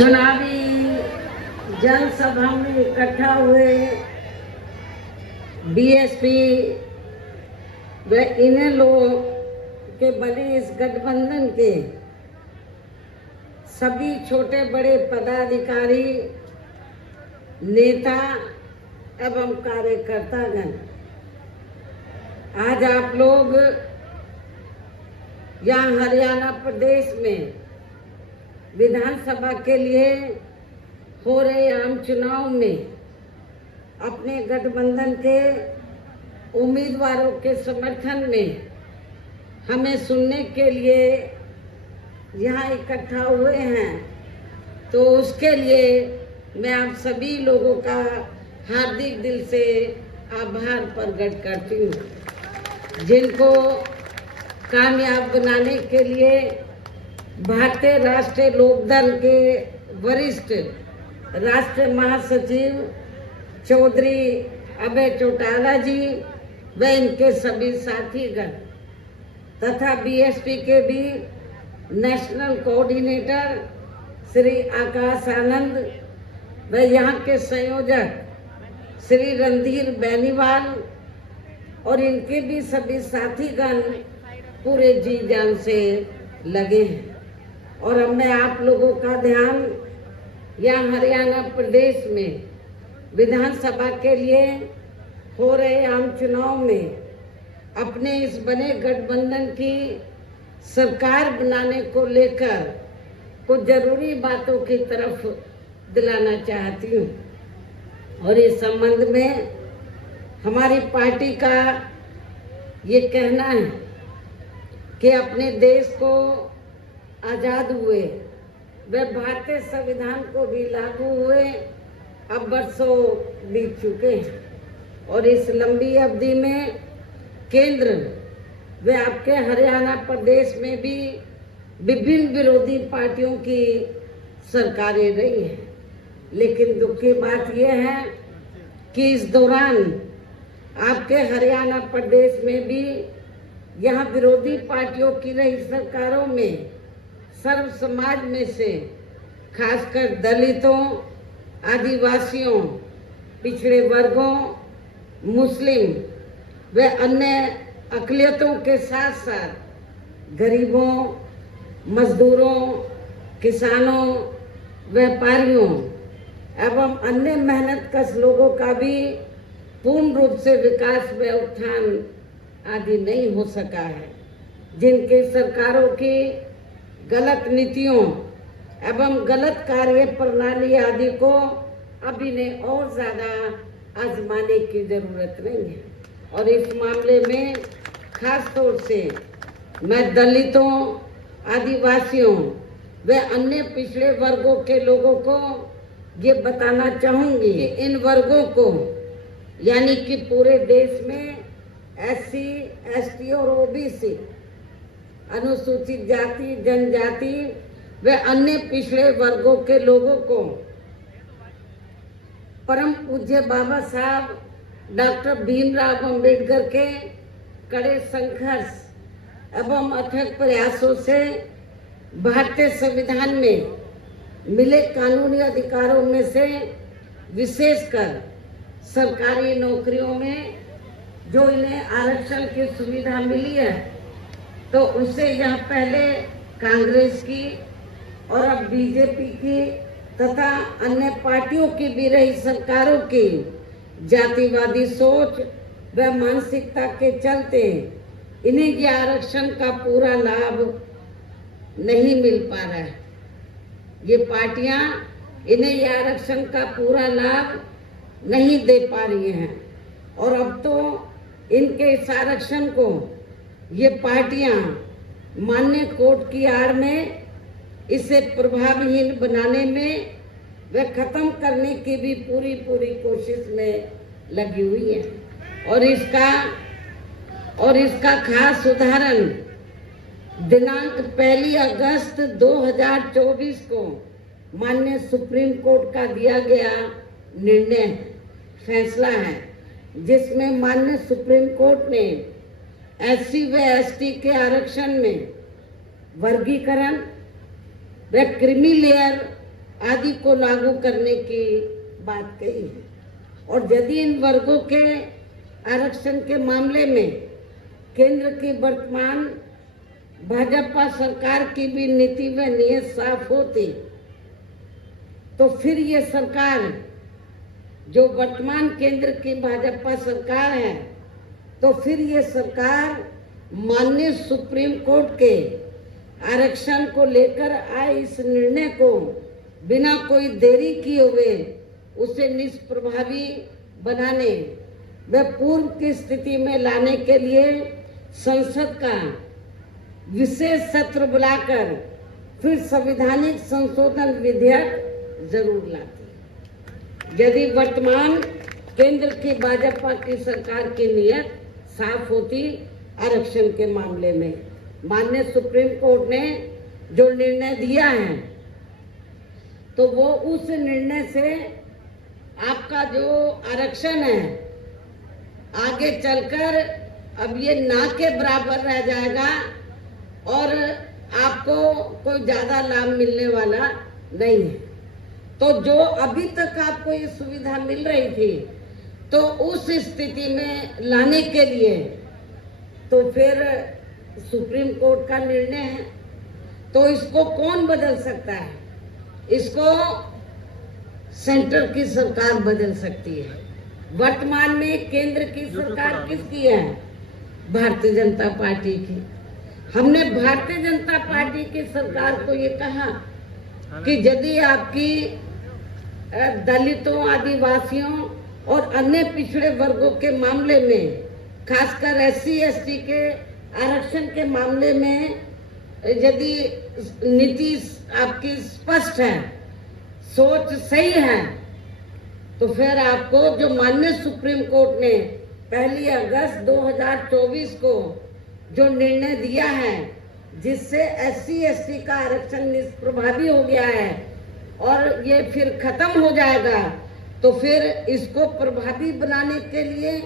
चुनावी जनसभा में इकट्ठा हुए बीएसपी व इन्हें लोगों के बने इस गठबंधन के सभी छोटे बड़े पदाधिकारी, नेता एवं कार्यकर्तागण, आज आप लोग यहाँ हरियाणा प्रदेश में विधानसभा के लिए हो रहे आम चुनाव में अपने गठबंधन के उम्मीदवारों के समर्थन में हमें सुनने के लिए यहाँ इकट्ठा हुए हैं, तो उसके लिए मैं आप सभी लोगों का हार्दिक दिल से आभार प्रकट करती हूँ, जिनको कामयाब बनाने के लिए भारतीय राष्ट्रीय लोकदल के वरिष्ठ राष्ट्रीय महासचिव चौधरी अभय चौटाला जी व इनके सभी साथीगण तथा बीएसपी के भी नेशनल कोऑर्डिनेटर श्री आकाश आनंद व यहाँ के संयोजक श्री रणधीर बेनीवाल और इनके भी सभी साथीगण पूरे जी जान से लगे हैं। और अब मैं आप लोगों का ध्यान यहाँ हरियाणा प्रदेश में विधानसभा के लिए हो रहे आम चुनाव में अपने इस बने गठबंधन की सरकार बनाने को लेकर कुछ जरूरी बातों की तरफ दिलाना चाहती हूँ। और इस संबंध में हमारी पार्टी का ये कहना है कि अपने देश को आज़ाद हुए व भारतीय संविधान को भी लागू हुए अब वर्षों बीत चुके हैं और इस लंबी अवधि में केंद्र व आपके हरियाणा प्रदेश में भी विभिन्न विरोधी पार्टियों की सरकारें रही हैं, लेकिन दुख की बात यह है कि इस दौरान आपके हरियाणा प्रदेश में भी यहाँ विरोधी पार्टियों की रही सरकारों में सर्व समाज में से खासकर दलितों, आदिवासियों, पिछड़े वर्गों, मुस्लिम व अन्य अक़लियतों के साथ साथ गरीबों, मजदूरों, किसानों, व्यापारियों एवं अन्य मेहनतकश लोगों का भी पूर्ण रूप से विकास व उत्थान आदि नहीं हो सका है, जिनके सरकारों की गलत नीतियों एवं गलत कार्य प्रणाली आदि को अभी ने और ज़्यादा आजमाने की ज़रूरत नहीं है। और इस मामले में खास तौर से मैं दलितों, आदिवासियों व अन्य पिछड़े वर्गों के लोगों को ये बताना चाहूँगी कि इन वर्गों को यानी कि पूरे देश में SC, ST और OBC, अनुसूचित जाति, जनजाति व अन्य पिछड़े वर्गों के लोगों को परम पूज्य बाबा साहब डॉक्टर भीमराव अंबेडकर के कड़े संघर्ष एवं अथक प्रयासों से भारतीय संविधान में मिले कानूनी अधिकारों में से विशेषकर सरकारी नौकरियों में जो इन्हें आरक्षण की सुविधा मिली है, तो उससे यहाँ पहले कांग्रेस की और अब बीजेपी की तथा अन्य पार्टियों की भी रही सरकारों की जातिवादी सोच व मानसिकता के चलते इन्हें ये आरक्षण का पूरा लाभ नहीं मिल पा रहा है। ये पार्टियां इन्हें ये आरक्षण का पूरा लाभ नहीं दे पा रही हैं और अब तो इनके इस आरक्षण को ये पार्टियां मान्य कोर्ट की आड़ में इसे प्रभावहीन बनाने में व खत्म करने की भी पूरी कोशिश में लगी हुई है। और इसका खास उदाहरण दिनांक 1 अगस्त 2024 को माननीय सुप्रीम कोर्ट का दिया गया निर्णय फैसला है, जिसमें माननीय सुप्रीम कोर्ट ने SC व ST के आरक्षण में वर्गीकरण व क्रीमी लेयर आदि को लागू करने की बात कही है। और यदि इन वर्गों के आरक्षण के मामले में केंद्र की वर्तमान भाजपा सरकार की भी नीति व नीयत साफ होती, तो फिर ये सरकार, जो वर्तमान केंद्र की भाजपा सरकार है, तो फिर ये सरकार माननीय सुप्रीम कोर्ट के आरक्षण को लेकर आए इस निर्णय को बिना कोई देरी किए हुए उसे निष्प्रभावी बनाने व पूर्व की स्थिति में लाने के लिए संसद का विशेष सत्र बुलाकर फिर संवैधानिक संशोधन विधेयक जरूर लाती। यदि वर्तमान केंद्र की भाजपा की सरकार की नीयत साफ होती आरक्षण के मामले में, माननीय सुप्रीम कोर्ट ने जो निर्णय दिया है, तो वो उस निर्णय से आपका जो आरक्षण है आगे चलकर अब ये ना के बराबर रह जाएगा और आपको कोई ज्यादा लाभ मिलने वाला नहीं है। तो जो अभी तक आपको ये सुविधा मिल रही थी, तो उस स्थिति में लाने के लिए तो फिर सुप्रीम कोर्ट का निर्णय है, तो इसको कौन बदल सकता है? इसको सेंटर की सरकार बदल सकती है। वर्तमान में केंद्र की सरकार किसकी है? भारतीय जनता पार्टी की। हमने भारतीय जनता पार्टी की सरकार को ये कहा कि यदि आपकी दलितों, आदिवासियों और अन्य पिछड़े वर्गों के मामले में, खासकर SC ST के आरक्षण के मामले में यदि नीति आपकी स्पष्ट है, सोच सही है, तो फिर आपको जो माननीय सुप्रीम कोर्ट ने 1 अगस्त 2024 को जो निर्णय दिया है, जिससे SC ST का आरक्षण निष्प्रभावी हो गया है और ये फिर खत्म हो जाएगा, तो फिर इसको प्रभावी बनाने के लिए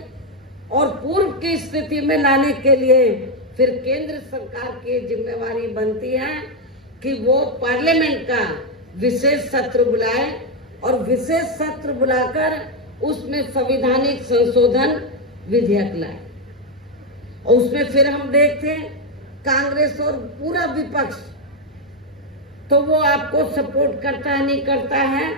और पूर्व की स्थिति में लाने के लिए फिर केंद्र सरकार की जिम्मेवारी बनती है कि वो पार्लियामेंट का विशेष सत्र बुलाए और विशेष सत्र बुलाकर उसमें संवैधानिक संशोधन विधेयक लाए। और उसमें फिर हम देखते कांग्रेस और पूरा विपक्ष, तो वो आपको सपोर्ट करता है नहीं करता है,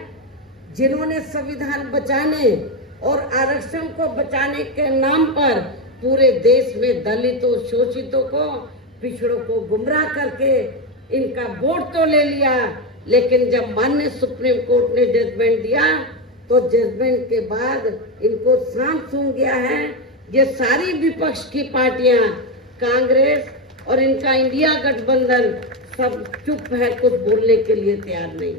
जिन्होंने संविधान बचाने और आरक्षण को बचाने के नाम पर पूरे देश में दलितों, शोषितों को, पिछड़ों को गुमराह करके इनका वोट तो ले लिया, लेकिन जब माननीय सुप्रीम कोर्ट ने जजमेंट दिया, तो जजमेंट के बाद इनको शांत सूंघ गया है। ये सारी विपक्ष की पार्टियां, कांग्रेस और इनका इंडिया गठबंधन सब चुप है, कुछ बोलने के लिए तैयार नहीं।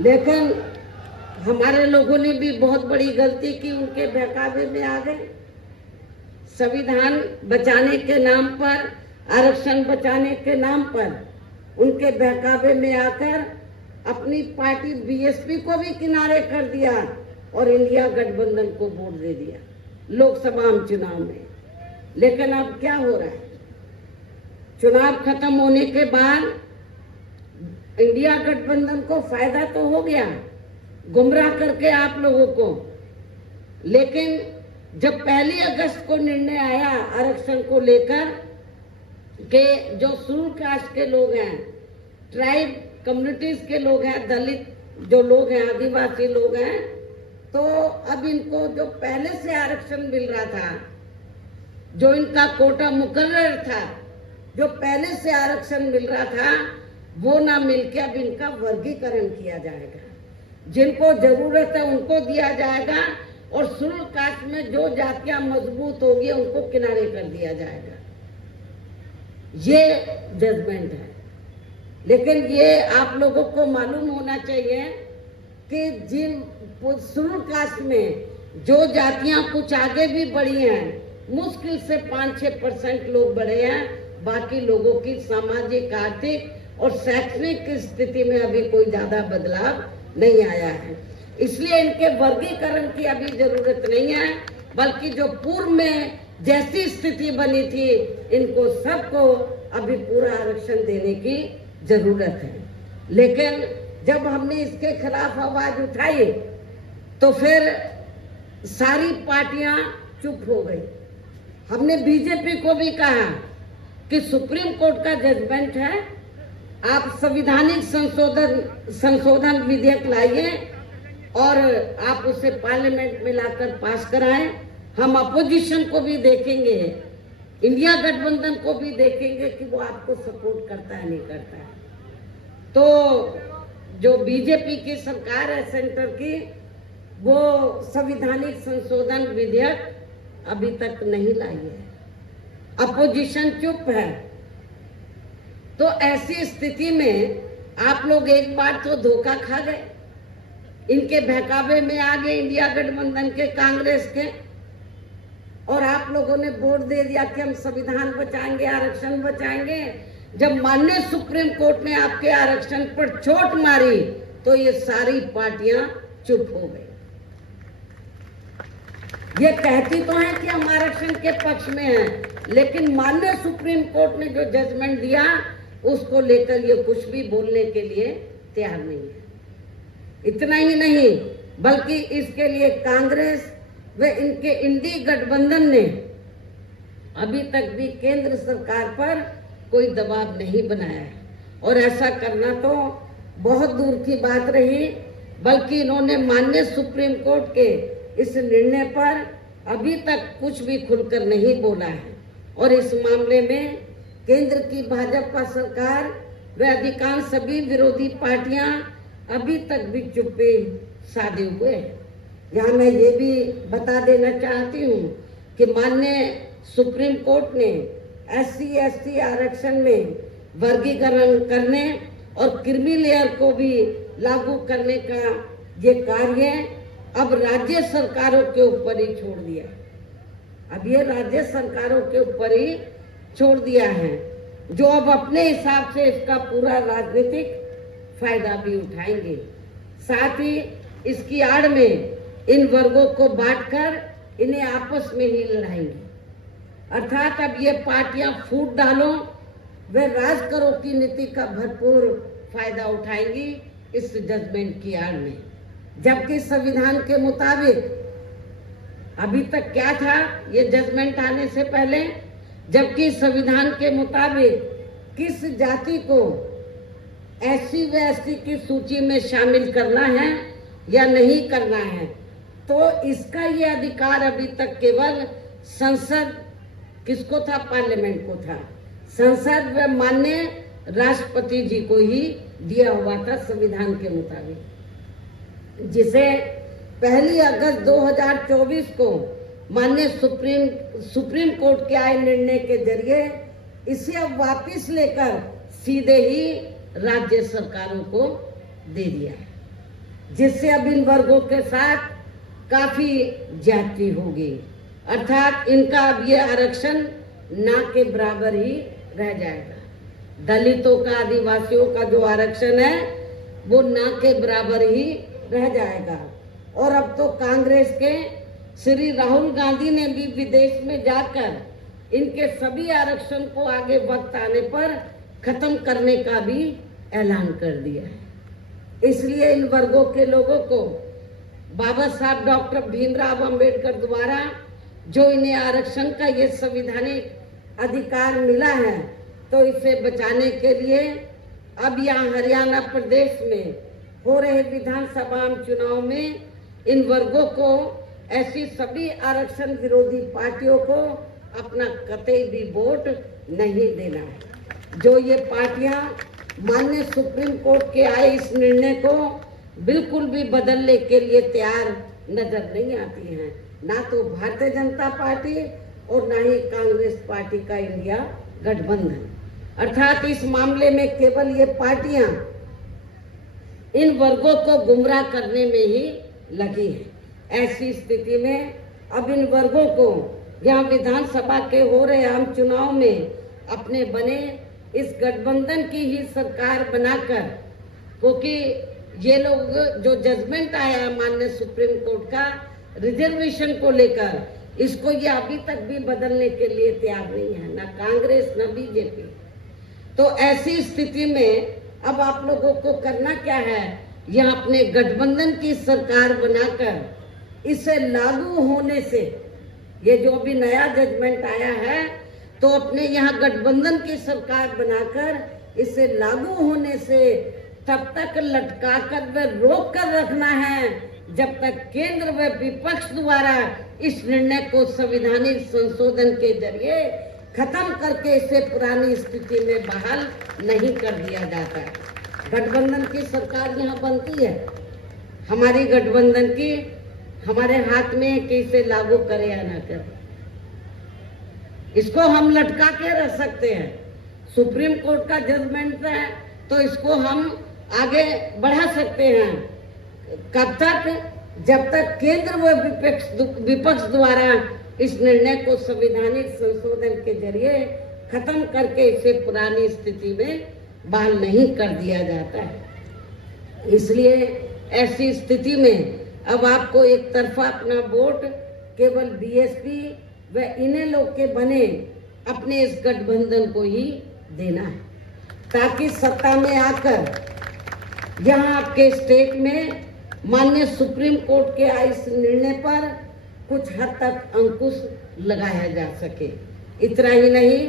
लेकिन हमारे लोगों ने भी बहुत बड़ी गलती की, उनके बहकावे में आ गए। संविधान बचाने के नाम पर, आरक्षण बचाने के नाम पर उनके बहकावे में आकर अपनी पार्टी BSP को भी किनारे कर दिया और इंडिया गठबंधन को वोट दे दिया लोकसभा चुनाव में। लेकिन अब क्या हो रहा है? चुनाव खत्म होने के बाद इंडिया गठबंधन को फायदा तो हो गया, गुमराह करके आप लोगों को। लेकिन जब 1 अगस्त को निर्णय आया आरक्षण को लेकर के जो शेड्यूल कास्ट के लोग हैं, ट्राइब कम्युनिटीज के लोग हैं, दलित जो लोग हैं, आदिवासी लोग हैं, तो अब इनको जो पहले से आरक्षण मिल रहा था, जो इनका कोटा मुकर्रर था, जो पहले से आरक्षण मिल रहा था, वो ना मिलके अब इनका वर्गीकरण किया जाएगा। जिनको जरूरत है उनको दिया जाएगा और शेड्यूल कास्ट में जो जातियां मजबूत होगी उनको किनारे कर दिया जाएगा। ये जजमेंट है। लेकिन ये आप लोगों को मालूम होना चाहिए कि जिन शेड्यूल कास्ट में जो जातियां कुछ आगे भी बढ़ी हैं, मुश्किल से 5-6% लोग बढ़े हैं, बाकी लोगों की सामाजिक, आर्थिक और शैक्षणिक स्थिति में अभी कोई ज्यादा बदलाव नहीं आया है। इसलिए इनके वर्गीकरण की अभी जरूरत नहीं है, बल्कि जो पूर्व में जैसी स्थिति बनी थी, इनको सबको अभी पूरा आरक्षण देने की जरूरत है। लेकिन जब हमने इसके खिलाफ आवाज उठाई तो फिर सारी पार्टियां चुप हो गई। हमने बीजेपी को भी कहा कि सुप्रीम कोर्ट का जजमेंट है, आप संविधानिक संशोधन विधेयक लाइए और आप उसे पार्लियामेंट में लाकर पास कराएं। हम अपोजिशन को भी देखेंगे, इंडिया गठबंधन को भी देखेंगे कि वो आपको सपोर्ट करता है नहीं करता है। तो जो बीजेपी की सरकार है सेंटर की, वो संविधानिक संशोधन विधेयक अभी तक नहीं लाई है, अपोजिशन चुप है। तो ऐसी स्थिति में आप लोग एक बार तो धोखा खा गए, इनके बहकावे में आ गए इंडिया गठबंधन के, कांग्रेस के, और आप लोगों ने वोट दे दिया कि हम संविधान बचाएंगे, आरक्षण बचाएंगे। जब माननीय सुप्रीम कोर्ट ने आपके आरक्षण पर चोट मारी तो ये सारी पार्टियां चुप हो गई। ये कहती तो है कि हम आरक्षण के पक्ष में हैं, लेकिन माननीय सुप्रीम कोर्ट ने जो जजमेंट दिया उसको लेकर ये कुछ भी बोलने के लिए तैयार नहीं है। इतना ही नहीं, बल्कि इसके लिए कांग्रेस व इनके इंडी गठबंधन ने अभी तक भी केंद्र सरकार पर कोई दबाव नहीं बनाया है, और ऐसा करना तो बहुत दूर की बात रही, बल्कि इन्होंने माननीय सुप्रीम कोर्ट के इस निर्णय पर अभी तक कुछ भी खुलकर नहीं बोला है। और इस मामले में केंद्र की भाजपा सरकार व अधिकांश सभी विरोधी पार्टियां अभी तक भी चुप्पे साधे हुए हैं। यहाँ मैं ये भी बता देना चाहती हूँ कि माननीय सुप्रीम कोर्ट ने SC/ST आरक्षण में वर्गीकरण करने और क्रीमी लेयर को भी लागू करने का ये कार्य अब राज्य सरकारों के ऊपर ही छोड़ दिया। अब ये राज्य सरकारों के ऊपर ही छोड़ दिया है, जो अब अपने हिसाब से इसका पूरा राजनीतिक फायदा भी उठाएंगे। साथ ही इसकी आड़ में इन वर्गों को बांटकर इन्हें आपस में ही लड़ाएंगे। अर्थात अब ये पार्टियां फूट डालो व राज करो की नीति का भरपूर फायदा उठाएंगी इस जजमेंट की आड़ में। जबकि संविधान के मुताबिक अभी तक क्या था ये जजमेंट आने से पहले, जबकि संविधान के मुताबिक किस जाति को SC व ST की सूची में शामिल करना है या नहीं करना है, तो इसका ये अधिकार अभी तक केवल संसद, किसको था, पार्लियामेंट को था, संसद व माननीय राष्ट्रपति जी को ही दिया हुआ था संविधान के मुताबिक, जिसे 1 अगस्त 2024 को माननीय सुप्रीम कोर्ट के आए निर्णय के जरिए इसे अब वापस लेकर सीधे ही राज्य सरकारों को दे दिया है, जिससे अब इन वर्गों के साथ काफी ज्यादती होगी। अर्थात इनका अब ये आरक्षण ना के बराबर ही रह जाएगा। दलितों का, आदिवासियों का जो आरक्षण है वो ना के बराबर ही रह जाएगा। और अब तो कांग्रेस के श्री राहुल गांधी ने भी विदेश में जाकर इनके सभी आरक्षण को आगे वक्त आने पर खत्म करने का भी ऐलान कर दिया है। इसलिए इन वर्गों के लोगों को बाबा साहब डॉक्टर भीमराव अंबेडकर द्वारा जो इन्हें आरक्षण का ये संवैधानिक अधिकार मिला है, तो इसे बचाने के लिए अब यहाँ हरियाणा प्रदेश में हो रहे विधानसभा चुनाव में इन वर्गों को, ऐसी सभी आरक्षण विरोधी पार्टियों को अपना कतई भी वोट नहीं देना है। जो ये पार्टियां माननीय सुप्रीम कोर्ट के आए इस निर्णय को बिल्कुल भी बदलने के लिए तैयार नजर नहीं आती हैं, ना तो भारतीय जनता पार्टी और ना ही कांग्रेस पार्टी का इंडिया गठबंधन। अर्थात इस मामले में केवल ये पार्टियां इन वर्गों को गुमराह करने में ही लगी है। ऐसी स्थिति में अब इन वर्गों को यहाँ विधानसभा के हो रहे आम चुनाव में अपने बने इस गठबंधन की ही सरकार बनाकर, क्योंकि ये लोग जो जजमेंट आया माननीय सुप्रीम कोर्ट का रिजर्वेशन को लेकर, इसको ये अभी तक भी बदलने के लिए तैयार नहीं है, ना कांग्रेस ना बीजेपी। तो ऐसी स्थिति में अब आप लोगों को करना क्या है, यह अपने गठबंधन की सरकार बनाकर इसे लागू होने से, ये जो भी नया जजमेंट आया है, तो अपने यहाँ गठबंधन की सरकार बनाकर इसे लागू होने से तब तक लटका कर व रोक कर रखना है जब तक केंद्र व विपक्ष द्वारा इस निर्णय को संवैधानिक संशोधन के जरिए खत्म करके इसे पुरानी स्थिति में बहाल नहीं कर दिया जाता। गठबंधन की सरकार यहाँ बनती है, हमारी गठबंधन की, हमारे हाथ में है कि इसे लागू करें या ना करें। इसको हम लटका के रख सकते हैं, सुप्रीम कोर्ट का जजमेंट है तो इसको हम आगे बढ़ा सकते हैं। कब तक? जब तक केंद्र व विपक्ष द्वारा इस निर्णय को संवैधानिक संशोधन के जरिए खत्म करके इसे पुरानी स्थिति में बहाल नहीं कर दिया जाता है। इसलिए ऐसी स्थिति में अब आपको एक तरफा अपना वोट केवल बीएसपी व इन्हें लोग के बने अपने इस गठबंधन को ही देना है, ताकि सत्ता में आकर यहाँ आपके स्टेट में माननीय सुप्रीम कोर्ट के इस निर्णय पर कुछ हद तक अंकुश लगाया जा सके। इतना ही नहीं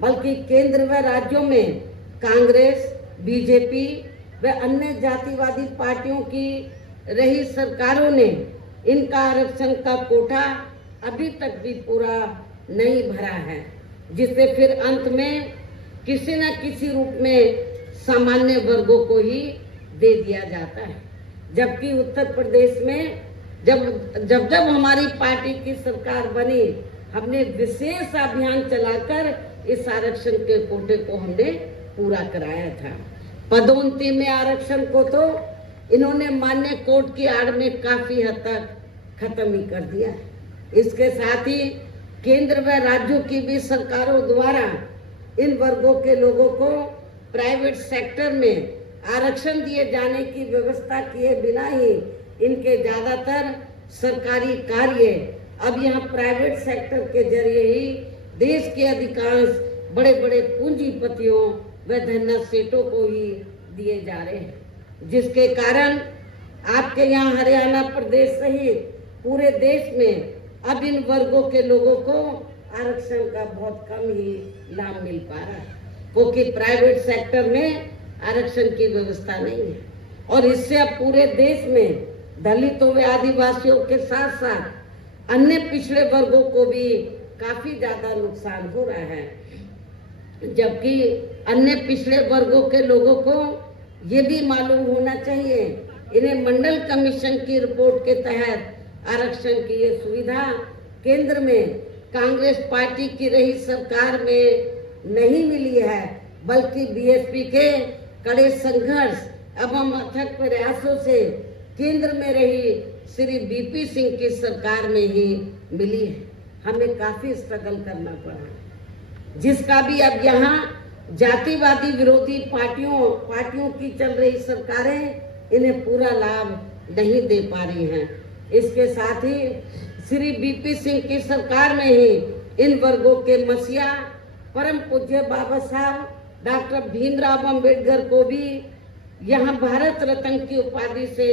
बल्कि केंद्र व राज्यों में कांग्रेस, बीजेपी व अन्य जातिवादी पार्टियों की रही सरकारों ने इनका आरक्षण का कोटा अभी तक भी पूरा नहीं भरा है, जिससे फिर अंत में किसी न किसी रूप में सामान्य वर्गों को ही दे दिया जाता है। जबकि उत्तर प्रदेश में जब हमारी पार्टी की सरकार बनी, हमने विशेष अभियान चलाकर इस आरक्षण के कोटे को हमने पूरा कराया था। पदोन्नति में आरक्षण को तो इन्होंने मान्य कोर्ट की आड़ में काफी हद तक खत्म ही कर दिया है। इसके साथ ही केंद्र व राज्यों की भी सरकारों द्वारा इन वर्गों के लोगों को प्राइवेट सेक्टर में आरक्षण दिए जाने की व्यवस्था किए बिना ही इनके ज्यादातर सरकारी कार्य अब यहाँ प्राइवेट सेक्टर के जरिए ही देश के अधिकांश बड़े बड़े पूंजीपतियों व धन्ना सेठों को ही दिए जा रहे हैं, जिसके कारण आपके यहाँ हरियाणा प्रदेश सहित पूरे देश में अब इन वर्गों के लोगों को आरक्षण का बहुत कम ही लाभ मिल पा रहा है, क्योंकि प्राइवेट सेक्टर में आरक्षण की व्यवस्था नहीं है। और इससे अब पूरे देश में दलितों व आदिवासियों के साथ साथ अन्य पिछड़े वर्गों को भी काफी ज्यादा नुकसान हो रहा है, जबकि अन्य पिछड़े वर्गों के लोगों को ये भी मालूम होना चाहिए, इन्हें मंडल कमीशन की रिपोर्ट के तहत आरक्षण की ये सुविधा केंद्र में कांग्रेस पार्टी की रही सरकार में नहीं मिली है, बल्कि बीएसपी के कड़े संघर्ष एवं अथक प्रयासों से केंद्र में रही श्री बीपी सिंह की सरकार में ही मिली है। हमें काफी स्ट्रगल करना पड़ा, जिसका भी अब यहाँ जातिवादी विरोधी पार्टियों की चल रही सरकारें इन्हें पूरा लाभ नहीं दे पा रही हैं। इसके साथ ही श्री बीपी सिंह की सरकार में ही इन वर्गों के मसीहा परम पूज्य बाबा साहब डॉक्टर भीमराव अंबेडकर को भी यहाँ भारत रत्न की उपाधि से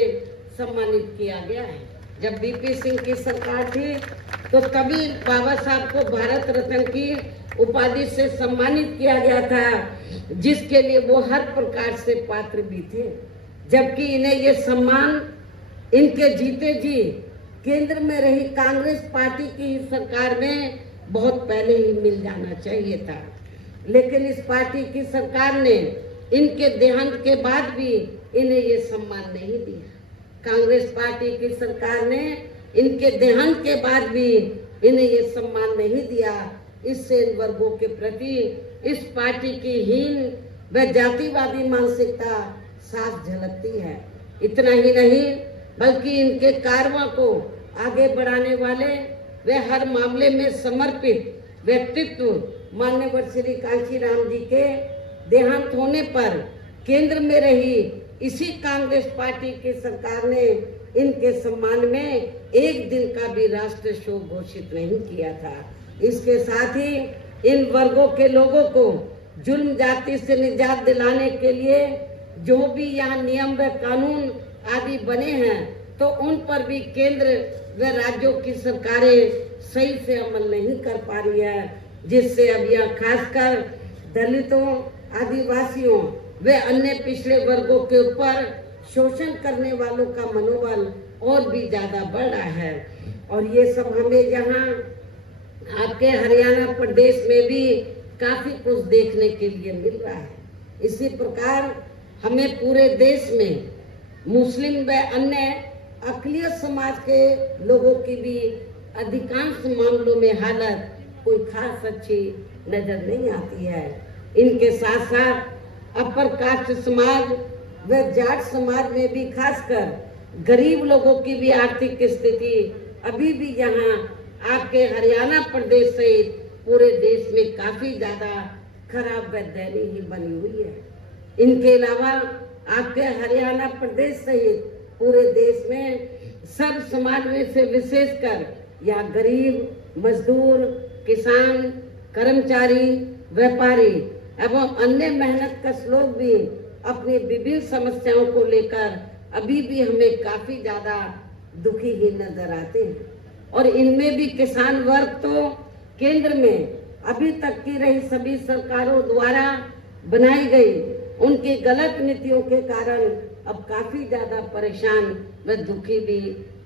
सम्मानित किया गया है। जब बीपी सिंह की सरकार थी तो तभी बाबा साहब को भारत रत्न की उपाधि से सम्मानित किया गया था, जिसके लिए वो हर प्रकार से पात्र भी थे, जबकि इन्हें ये सम्मान इनके जीते जी केंद्र में रही कांग्रेस पार्टी की सरकार में बहुत पहले ही मिल जाना चाहिए था। लेकिन इस पार्टी की सरकार ने इनके देहांत के बाद भी इन्हें ये सम्मान नहीं दिया। कांग्रेस पार्टी की सरकार ने इनके देहांत के बाद भी इन्हें ये सम्मान नहीं दिया। इससे इन वर्गों के प्रति इस पार्टी की हीन व जातिवादी मानसिकता साफ झलकती है। इतना ही नहीं बल्कि इनके कारवां को आगे बढ़ाने वाले वे हर मामले में समर्पित व्यक्तित्व मान्यवर श्री कांशीराम जी के देहांत होने पर केंद्र में रही इसी कांग्रेस पार्टी की सरकार ने इनके सम्मान में एक दिन का भी राष्ट्रीय शोक घोषित नहीं किया था। इसके साथ ही इन वर्गों के लोगों को जुल्म जाति से निजात दिलाने के लिए जो भी यहाँ नियम व कानून आदि बने हैं तो उन पर भी केंद्र व राज्यों की सरकारें सही से अमल नहीं कर पा रही है, जिससे अब यह खासकर दलितों, आदिवासियों व अन्य पिछड़े वर्गों के ऊपर शोषण करने वालों का मनोबल और भी ज्यादा बढ़ रहा है। और ये सब हमें यहाँ आपके हरियाणा प्रदेश में भी काफी कुछ देखने के लिए मिल रहा है। इसी प्रकार हमें पूरे देश में मुस्लिम व अन्य अक़लियत समाज के लोगों की भी अधिकांश मामलों में हालत कोई खास अच्छी नजर नहीं आती है। इनके साथ साथ अपर कास्ट समाज व जाट समाज में भी खासकर गरीब लोगों की भी आर्थिक स्थिति अभी भी यहाँ आपके हरियाणा प्रदेश सहित पूरे देश में काफी ज्यादा खराब व दयनीय बनी हुई है। इनके अलावा आपके हरियाणा प्रदेश सहित पूरे देश में सब समाज में से विशेषकर यहाँ गरीब, मजदूर, किसान, कर्मचारी, व्यापारी एवं अन्य मेहनतकश लोग भी अपनी विभिन्न समस्याओं को लेकर अभी भी हमें काफी ज्यादा दुखी ही नजर आते हैं। और इनमें भी किसान वर्ग तो केंद्र में अभी तक की रही सभी सरकारों द्वारा बनाई गई उनकी गलत नीतियों के कारण अब काफी ज्यादा परेशान व दुखी भी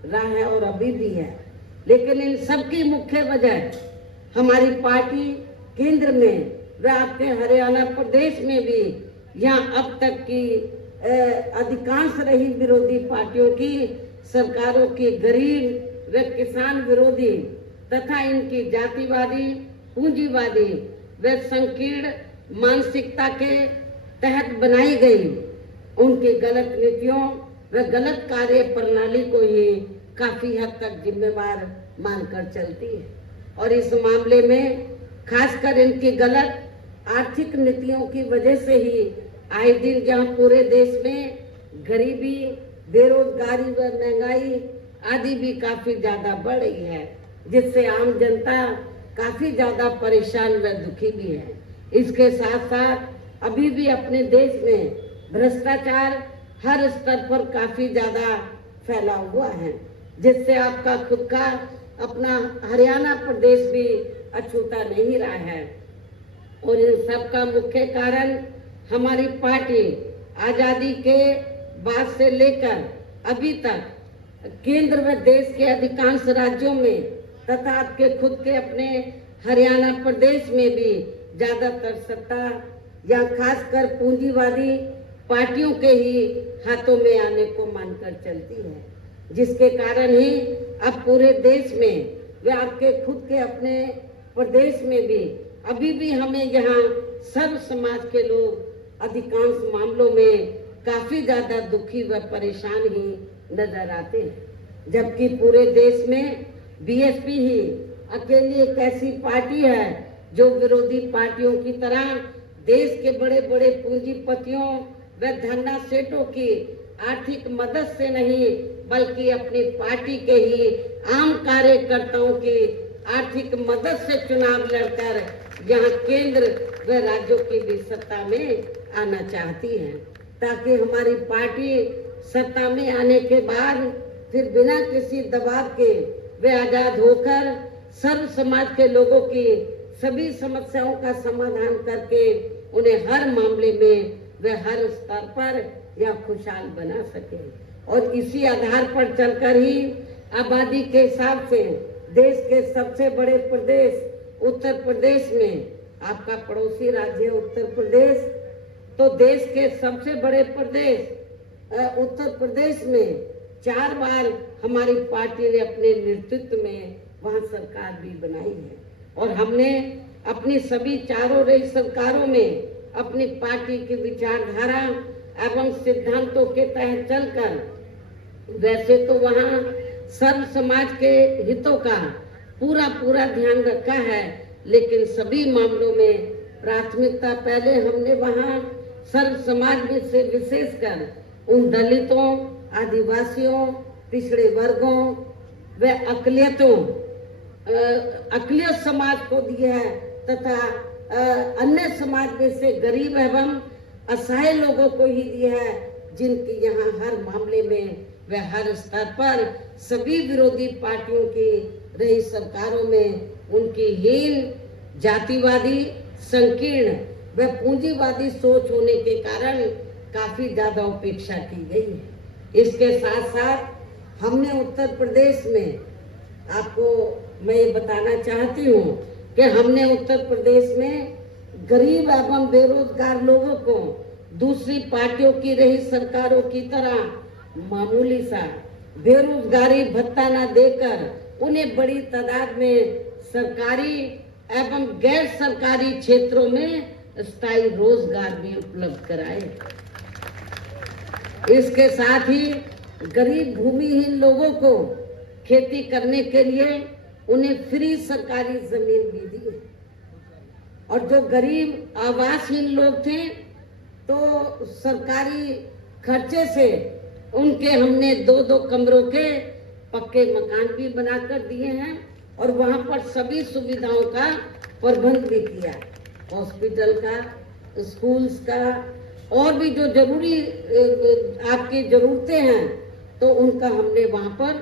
रहा है और अभी भी है। लेकिन इन सब की मुख्य वजह हमारी पार्टी केंद्र में व आपके हरियाणा प्रदेश में भी यहाँ अब तक की अधिकांश रही विरोधी पार्टियों की सरकारों की गरीब व किसान विरोधी तथा इनकी जातिवादी, पूंजीवादी व संकीर्ण मानसिकता के तहत बनाई गई उनकी गलत नीतियों व गलत कार्य प्रणाली को ही काफी हद तक जिम्मेवार मानकर चलती है। और इस मामले में खासकर इनकी गलत आर्थिक नीतियों की वजह से ही आए दिन जहाँ पूरे देश में गरीबी, बेरोजगारी व महंगाई आदि भी काफी ज्यादा बढ़ रही है, जिससे आम जनता काफी ज्यादा परेशान व दुखी भी है। इसके साथ साथ अभी भी अपने देश में भ्रष्टाचार हर स्तर पर काफी ज्यादा फैला हुआ है, जिससे आपका खुद का अपना हरियाणा प्रदेश भी अछूता नहीं रहा है। और इन सब का मुख्य कारण हमारी पार्टी आजादी के बाद से लेकर अभी तक केंद्र व देश के अधिकांश राज्यों में तथा आपके खुद के अपने हरियाणा प्रदेश में भी ज्यादातर सत्ता या खासकर पूंजीवादी पार्टियों के ही हाथों में आने को मानकर चलती है, जिसके कारण ही अब पूरे देश में व आपके खुद के अपने प्रदेश में भी अभी भी हमें यहाँ सर्व समाज के लोग अधिकांश मामलों में काफी ज्यादा दुखी व परेशान ही नजर आते हैं, जबकि पूरे देश में बीएसपी ही अकेली एक ऐसी पार्टी है जो विरोधी पार्टियों की तरह देश के बड़े बड़े पूंजीपतियों व धन्ना सेठों की आर्थिक मदद से नहीं बल्कि अपनी पार्टी के ही आम कार्यकर्ताओं की आर्थिक मदद से चुनाव लड़कर यहाँ केंद्र व राज्यों की भी सत्ता में आना चाहती है, ताकि हमारी पार्टी सत्ता में आने के बाद फिर बिना किसी दबाव के वे आजाद होकर सर्व समाज के लोगों की सभी समस्याओं का समाधान करके उन्हें हर मामले में वे हर स्तर पर या खुशहाल बना सके। और इसी आधार पर चलकर ही आबादी के हिसाब से देश के सबसे बड़े प्रदेश उत्तर प्रदेश में, आपका पड़ोसी राज्य है उत्तर प्रदेश, तो देश के सबसे बड़े प्रदेश उत्तर प्रदेश में 4 बार हमारी पार्टी ने अपने नेतृत्व में वहां सरकार भी बनाई है। और हमने अपनी सभी चारों रही सरकारों में अपनी पार्टी की विचारधारा एवं सिद्धांतों के तहत चलकर वैसे तो वहाँ सर्व समाज के हितों का पूरा ध्यान रखा है, लेकिन सभी मामलों में प्राथमिकता पहले हमने वहाँ सर्व समाज में से विशेषकर उन दलितों, आदिवासियों, पिछड़े वर्गों व अक़लियत समाज को दिया है तथा अन्य समाज में से गरीब एवं असहाय लोगों को ही दी है, जिनकी यहाँ हर मामले में व हर स्तर पर सभी विरोधी पार्टियों की रही सरकारों में उनकी हीन, जातिवादी, संकीर्ण व पूंजीवादी सोच होने के कारण काफी ज्यादा उपेक्षा की गई है। इसके साथ साथ हमने उत्तर प्रदेश में, आपको मैं ये बताना चाहती हूँ कि हमने उत्तर प्रदेश में गरीब एवं बेरोजगार लोगों को दूसरी पार्टियों की रही सरकारों की तरह मामूली सा बेरोजगारी भत्ता न देकर उन्हें बड़ी तादाद में सरकारी एवं गैर सरकारी क्षेत्रों में स्थायी रोजगार भी उपलब्ध कराए। इसके साथ ही गरीब भूमिहीन लोगों को खेती करने के लिए उन्हें फ्री सरकारी जमीन भी दी है। और जो गरीब आवासहीन लोग थे तो सरकारी खर्चे से उनके हमने 2-2 कमरों के पक्के मकान भी बनाकर दिए हैं और वहां पर सभी सुविधाओं का प्रबंध भी किया, हॉस्पिटल का, स्कूल्स का, और भी जो जरूरी आपकी जरूरतें हैं तो उनका हमने वहां पर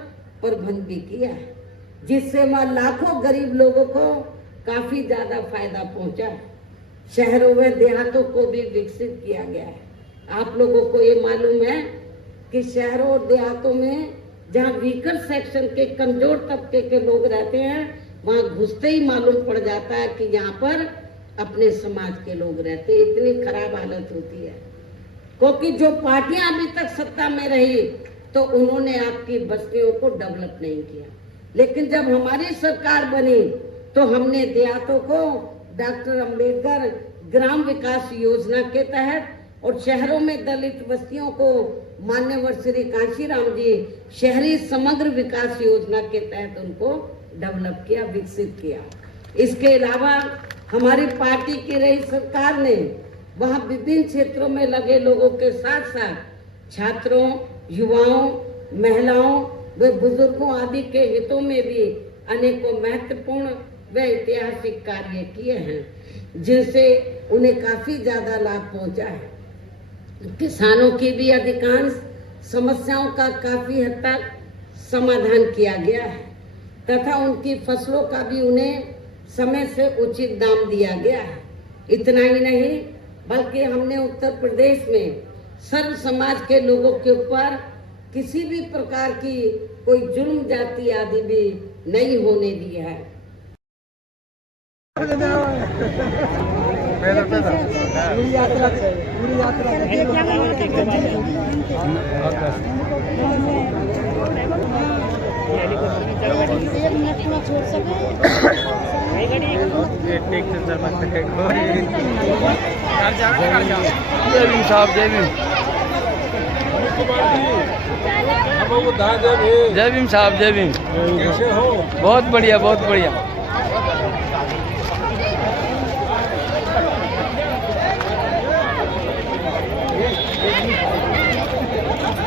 प्रबंध भी किया है, जिससे वहां लाखों गरीब लोगों को काफी ज्यादा फायदा पहुंचा है। शहरों व देहातों को भी विकसित किया गया है। आप लोगों को ये मालूम है कि शहरों और देहातों में जहाँ वीकर सेक्शन के कमजोर तबके के लोग रहते हैं वहाँ घुसते ही मालूम पड़ जाता है कि यहाँ पर अपने समाज के लोग रहते हैं। इतनी खराब हालत होती है, क्योंकि जो पार्टियां अभी तक सत्ता में रही तो उन्होंने आपकी बस्तियों को डेवलप नहीं किया, लेकिन जब हमारी सरकार बनी तो हमने देहातों को डॉक्टर अंबेडकर ग्राम विकास योजना के तहत और शहरों में दलित बस्तियों को मान्यवर श्री कांशीराम जी शहरी समग्र विकास योजना के तहत उनको डेवलप किया, विकसित किया। इसके अलावा हमारी पार्टी की रही सरकार ने वहाँ विभिन्न क्षेत्रों में लगे लोगों के साथ साथ छात्रों, युवाओं, महिलाओं व बुजुर्गों आदि के हितों में भी अनेकों महत्वपूर्ण व ऐतिहासिक कार्य किए हैं, जिनसे उन्हें काफी ज्यादा लाभ पहुंचा है। किसानों की भी अधिकांश समस्याओं का काफी हद तक समाधान किया गया है तथा उनकी फसलों का भी उन्हें समय से उचित दाम दिया गया है। इतना ही नहीं बल्कि हमने उत्तर प्रदेश में सर्व समाज के लोगों के ऊपर किसी भी प्रकार की कोई जुल्म जाति आदि भी नहीं होने दी है। जय भीम साहब, जय भीम। कैसे हो? बहुत बढ़िया, बहुत बढ़िया।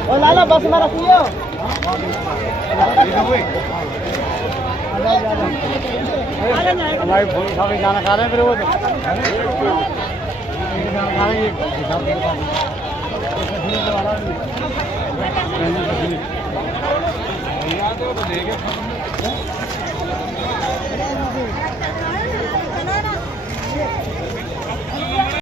ओ लाला बस में रखियो। हमारी फोन खा के गाना खा रहे हैं फिर वो तो